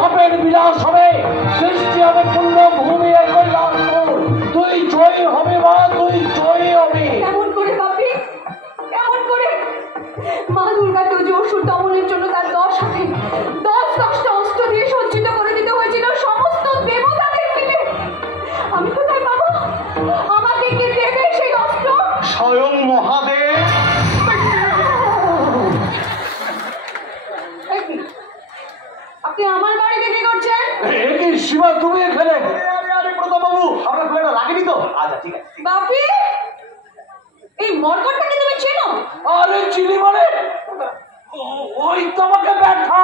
পাপের বিলাস হবে, সৃষ্টি হবে পূর্ণ ভূমি কল্যাণপুর। তুই জয়ী হবে মা, তুই জয়ী হবে। কেমন করে বাপি, কেমন করে? মা দুর্গাকে যে অসুর দমনের জন্য তার 10টা অস্ত্র দিয়ে সজ্জিত করে দিতে হয়েছিল সমস্ত দেবতাদের মিলে। আমি কোথায় পাবো? আমাকে কে দেবে সেই অস্ত্র? স্বয়ং মহাদেব। আপনি আমার বাড়ি বিক্রি করছেন? শিবা, তুমি এখানে? প্রতাপ বাবু, আমরা প্লেটা লাগেনি তো? আচ্ছা ঠিক আছে। বাপি, এই মরকটটাকে তুমি চেনো? আরে চিনি মানে ওই তোমাকে ব্যথা।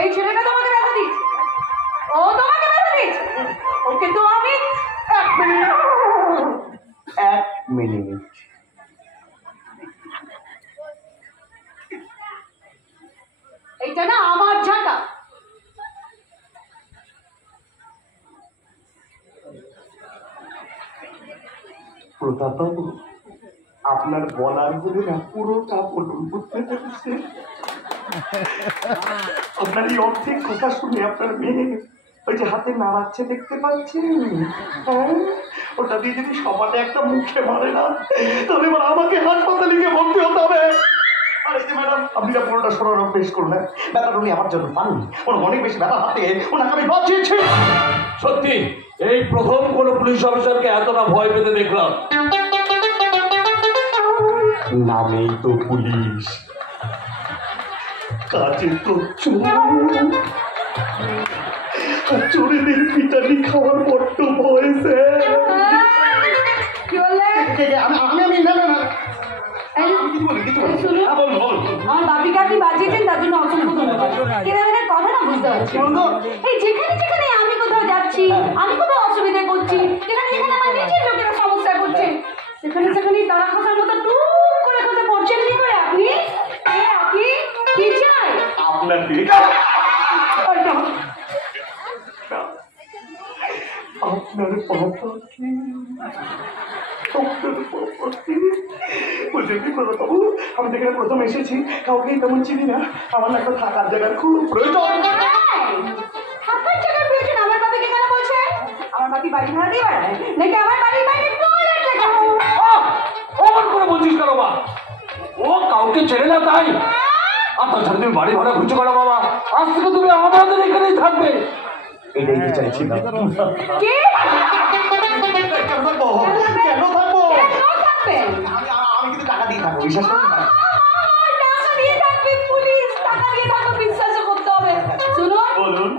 এই ছেলেটা তোমাকে ব্যথা দিচ্ছে? ও তোমাকে ব্যথা দিচ্ছে? ওকে তো আমি 1 মিনিট। এইটা না আমার ঝাঁটা। প্রতাপ বাবু, আপনার বলার বলে না পুরোটা বলুন, বুঝতে পেরেছেন? আপনার এই অর্ধেক কথা শুনে আপনার মেয়ে ওই যে হাতে নাড়াচ্ছে দেখতে পাচ্ছেন, হ্যাঁ, ওটা দিয়ে যদি সমানে একটা মুখে মারে না, তবে এবার আমাকে হাসপাতালে গিয়ে ভর্তি হতে হবে। আর এই যে ম্যাডাম, আপনি যা পুরোটা শোনার অভ্যেস করুন। ব্যথাটা উনি আমার জন্য পাননি, ওর অনেক বেশি ব্যথা হাতে ওনাকে আমি বাঁচিয়েছি। সত্যি এই প্রথম কোন পুলিশ অফিসারকে এতটা ভয় পেতে দেখলাম। নামেই তো পুলিশ, কাজে তো চোরেদের পিটানি খাওয়ার বড্ড ভয়েছে। কি বললে? আমি না না না আমার বাপিকে আপনি বাঁচিয়েছেন, তার জন্য অসংখ্য ধন্যবাদ। কিন্তু একটা কথা না বুঝতে পারছি, এই যেখানে যেখানে আমি কোথাও যাচ্ছি, আমি কোথাও অসুবিধা করছি, যেখানে যেখানে আমার নিজের লোকেরা সমস্যা করছে, সেখানে সেখানেই তারা খাসার মতো টুক করে খসে পড়ছেন। কি করে আপনি? আপনি কি চাই? আপনার আপনার বুঝলেন কি কথা বাবু, আমি যেখানে প্রথম এসেছি কাউকেই তেমন চিনি না, আমার না একটা থাকার জায়গার খুব প্রয়োজন। থাকার জায়গার প্রয়োজন আমার বাবাকে কেন বলছে? আমার বাকি বাড়ি ভাড়া দিয়ে বেড়ায় নাকি আমার বাড়ির বাইরে টয়লেট লেখা আছে? ওর করে বলছিস কেন মা? ও কাউকে চেনে না তাই? আর তাছাড়া তুমি বাড়ি ভাড়া ঘুরছো কেন বাবা? আজ থেকে তুমি আমাদের এখানেই থাকবে। এটাই তো চাইছিলাম। কি? কেন থাকবো? আমি কিন্তু টাকা দিয়ে থাকবো, বিশ্বাস করুন। টাকা দিয়ে থাকবে পুলিশ, টাকা দিয়ে থাকবে বিশ্বাসও করতে হবে। শুনুন, বলুন।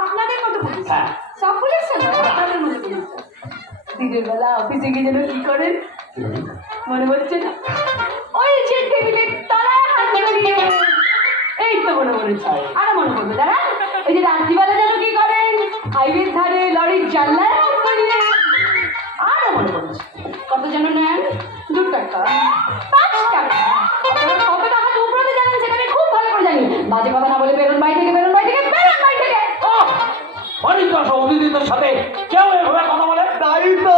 আপনাদের মতো পুলিশ, হ্যাঁ। সব পুলিশ না, আপনাদের মতো পুলিশ দিনের বেলা অফিসে গিয়ে যেন কি করেন মনে হচ্ছে না? ওই যে টেবিলের তলায় হাত ধরিয়ে, এই তো মনে পড়েছে। আরো মনে পড়বে, দাঁড়ান। ওই যে রাত্রিবেলা যেন কি করেন, হাইওয়ের ধারে লরির জানলায় হাত ধরিয়ে। আরো মনে পড়েছে, কত যেন নেন? 2 টাকা, 5 টাকা। আপনারা কত টাকা উপরতে জানেন সেটা আমি খুব ভালো করে জানি। বাজে কথা না বলে বেরোন বাড়ি থেকে, বেরোন বাড়ি থেকে, বেরোন বাড়ি থেকে। বাড়ির দশ অতিথিদের সাথে কেউ এভাবে কথা বলে? তাই তো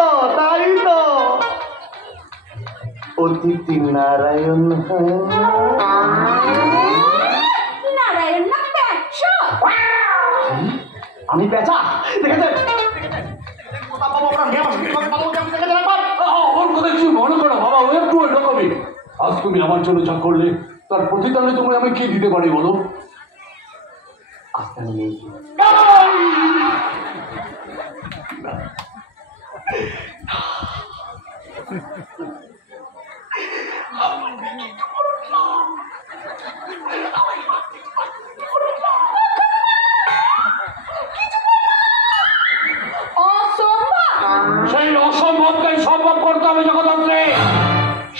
অতিথি নারায়ণ। নারায়ণ না পেঁচা। আমি পেঁচা? দেখেছেন ওর কথা কিছু মনে করো বাবা, ও একটু ওইরকমই। আজ তুমি আমার জন্য যা করলে তার প্রতিদানে তোমায় আমি কি দিতে পারি বলো? সেই অসম্ভবকে সম্ভব করতে হবে জগদ্ধাত্রী।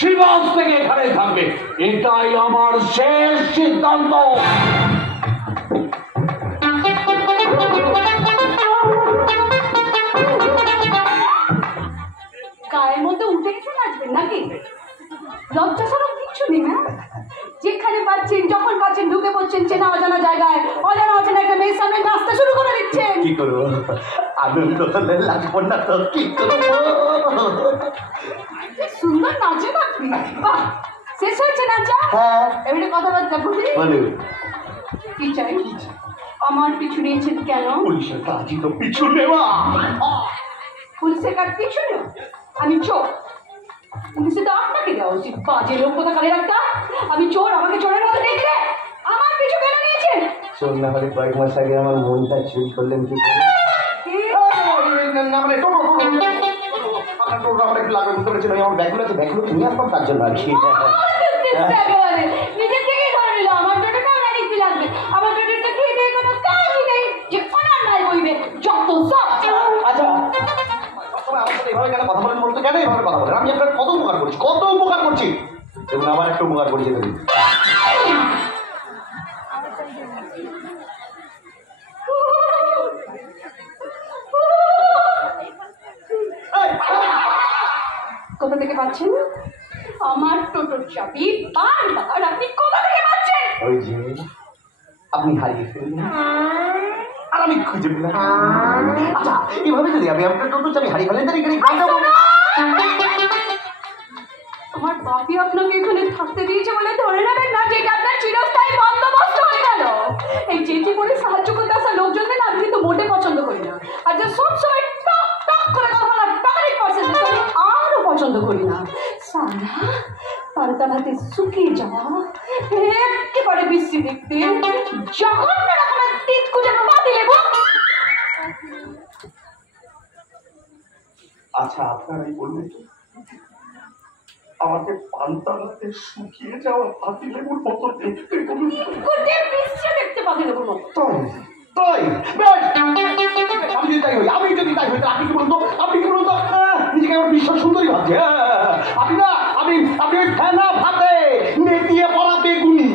শিবাস থেকে এখানে থাকবে, এটাই আমার শেষ সিদ্ধান্ত। গায়ের মধ্যে উঠে কিছু নাচবেন নাকি? লজ্জা সরম কিচ্ছু নেই না? যেখানে পাচ্ছেন যখন পাচ্ছেন ঢুকে পড়ছেন চেনা অজানা জায়গায়, অজানা অজানা একটা মেয়ের সামনে নাচতে শুরু করে দিচ্ছেন। কি করবো, আনন্দ হলে লাগবো না তো কি করবো? সুন্দর নাচেন আপনি, বাহ, শেষ হয়েছে নাচা? হ্যাঁ এবারে কথাবার্তা বলি। বলো। কি চাই? আমার পিছু নিয়েছেন কেন? পুলিশের কাজই তো পিছু নেওয়া। পুলিশের কাজ পিছু নেওয়া? আমি চোর, পুলিশে তো আপনাকে দেওয়া উচিত। বাজে লোক কোথা কালের একটা। আমি চোর, আমাকে চোরের মতো দেখতে, আমার পিছু কেন নিয়েছেন? চোর না হলে কয়েক মাস আগে আমার মনটা চুরি করলেন কি করে? না মানে টোটো আপনার টোটো আমার একটু লাগবে বুঝতে পেরেছেন। আমার ব্যাগগুলো আছে, ব্যাগগুলো নিয়ে আসলাম তার জন্য আর কি। নিজের থেকেই ধরে নিল আমার টোটোটা আমার কি লাগবে। আমার টোটোটা খেয়ে দিয়ে কোনো কাজই নেই যে ওনার নাই বইবে যত সব। আচ্ছা সবসময় আমার সাথে এভাবে কেন কথা বলেন বলতে? কেন এভাবে কথা বলেন? আমি আপনার কত উপকার করছি, কত উপকার করছি। এবং আবার একটা উপকার করি যেতে দিন। কোথা থেকে পাচ্ছেন আমার টোটোর চাবি? বারবার আপনি কোথা থেকে পাচ্ছেন? ওই যে আপনি হারিয়ে ফেললেন আর আমি খুঁজে পেলাম। আচ্ছা এইভাবে যদি আমি আপনার টোটো চাবি হারিয়ে ফেলেন তাহলে এখানে খাই দেবো। আমার বাপি আপনাকে এখানে থাকতে দিয়েছে বলে ধরে নেবেন না যে এটা আপনার চিরস্থায়ী বন্দোবস্ত হয়ে গেল। এই চেঁচে করে সাহায্য করতে আসা লোকজনদের না আমি কিন্তু মোটে পছন্দ করি না। আর যে সবসময় টক টক করে কথা বলা টকারিক পার্সেন্ট আমি আরও পছন্দ করি না। সারা পান্তা ভাতে শুকিয়ে যাওয়া একেবারে বিশ্রী দেখতে, যখন না রকমের তিত খুঁজে বাতি লেবো। আচ্ছা আপনারাই বললেন তো, আমাকে পান্তা ভাতে শুকিয়ে যাওয়া পাতি লেবুর মতো দেখতে বলুন। গোটে বিশ্রী দেখতে পাতি লেবুর মতো। তাই তাই বেশ, আমি যদি তাই হই, আমি যদি তাই হই তাহলে আপনি কি বলুন তো, আপনি কি বলুন তো? নিজেকে আমার বিশ্বাস সুন্দরী ভাবছে। আপনি না, আপনি আপনি ওই ফেনা ভাতে নেতিয়ে পড়া বেগুনি।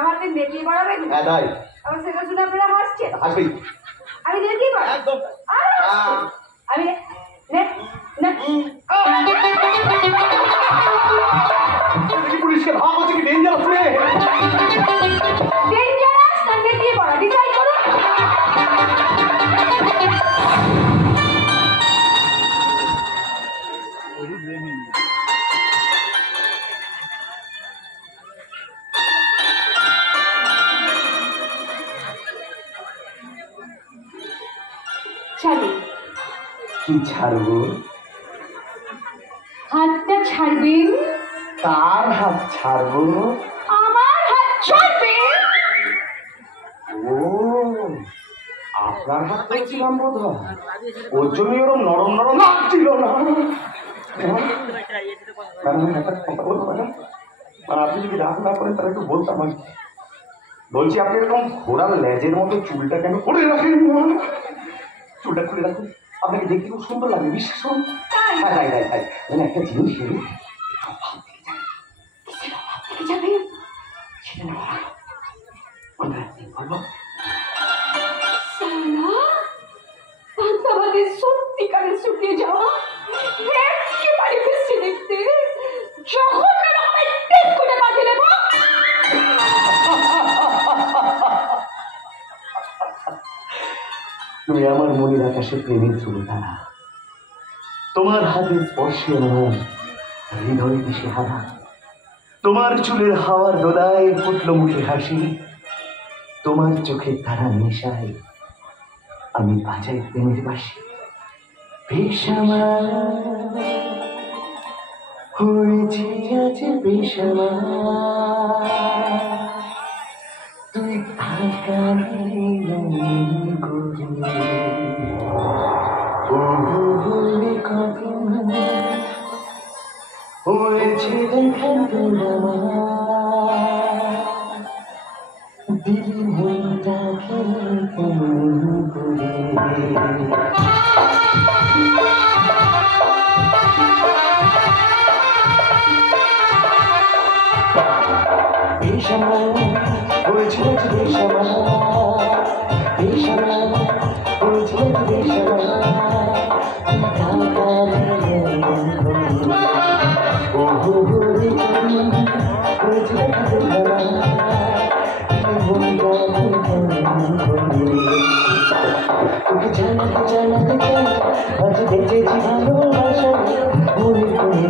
আমাদের নেতিয়ে পড়াবেন? হ্যাঁ তাই আমার সেটা শুনে আপনারা হাসছেন। আসবেই আমি নেতিয়ে পড়া? একদম। আমি পুলিশকে ভাব হচ্ছে কি ডেঞ্জারাস মেয়ে। ডেঞ্জারাস না নেতিয়ে পড়া ডিসাইড করুন। ছাড়ুন। কি ছাড়বো? হাতটা ছাড়বেন। কার হাত ছাড়বো? আমার হাত ছাড়বেন। ও আপনার হাত ধরেছিলাম বোধ হয়, ওর জন্য ওরম নরম নরম লাগছিল না। আর আপনি যদি রাগ না করেন তাহলে একটু বলতাম আর কি। বলছি আপনি এরকম ঘোড়ার লেজের মতো চুলটা কেন করে রাখেন না। চুলটা খুলে রাখুন, আপনাকে দেখতে খুব সুন্দর লাগে, বিশ্বাস করুন। তাই? হ্যাঁ তাই তাই তাই মানে একটা জিনিস যাবে সেটা নেওয়া বলবো। সালা পান্তা ভাতে সত্যিকারে শুকিয়ে যাওয়া একেবারে বেশি দেখতে, যখন না রকমের টেপ করে বাঁধে নেব। তুমি আমার মনের আকাশে প্রেমের ধ্রুবতারা, তোমার হাতের স্পর্শে আমার হৃদয় দিশে হারা, তোমার চুলের হাওয়ার দোলায় ফুটল মুখে হাসি, তোমার চোখের তারা নেশায় আমি বাজাই প্রেমের বাসি। বেশ আমার হয়েছি আজ বেশ আমার, তুই থাকা হয়েছে দেখা দিদি মনটাকে কেমন করে বেশামা হয়েছিল বেশামা, বেশামা হয়েছিল বেশামা, তোকে জানাতে জানাতে আজ দেখেছি ভালোবাসা মনে করে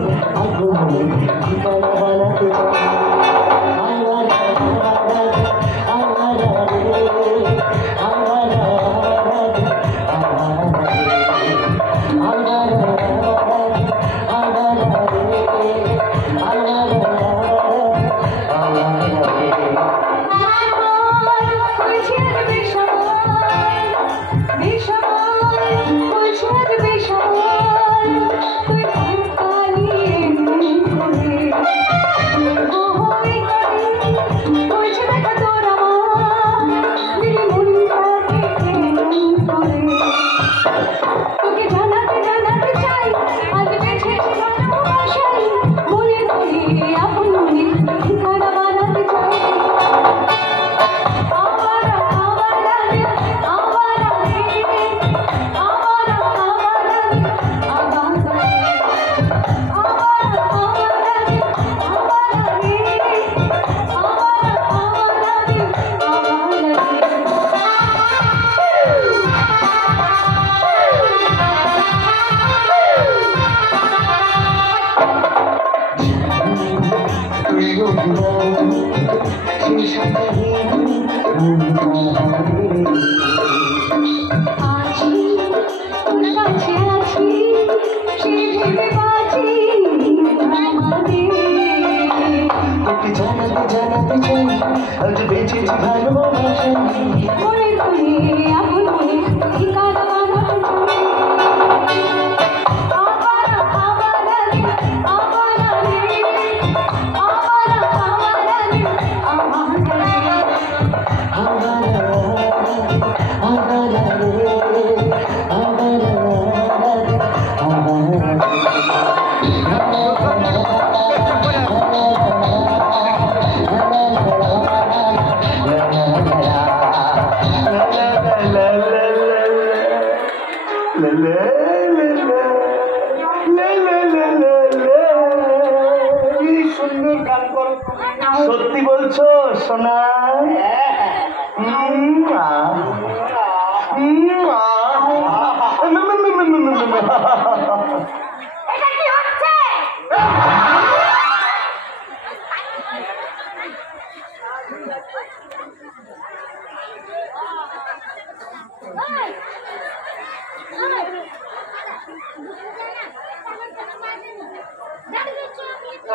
সত্যি বলছো সোনা?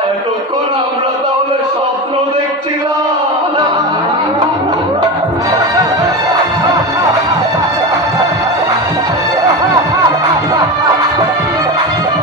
এতক্ষণ আমরা তাহলে স্বপ্ন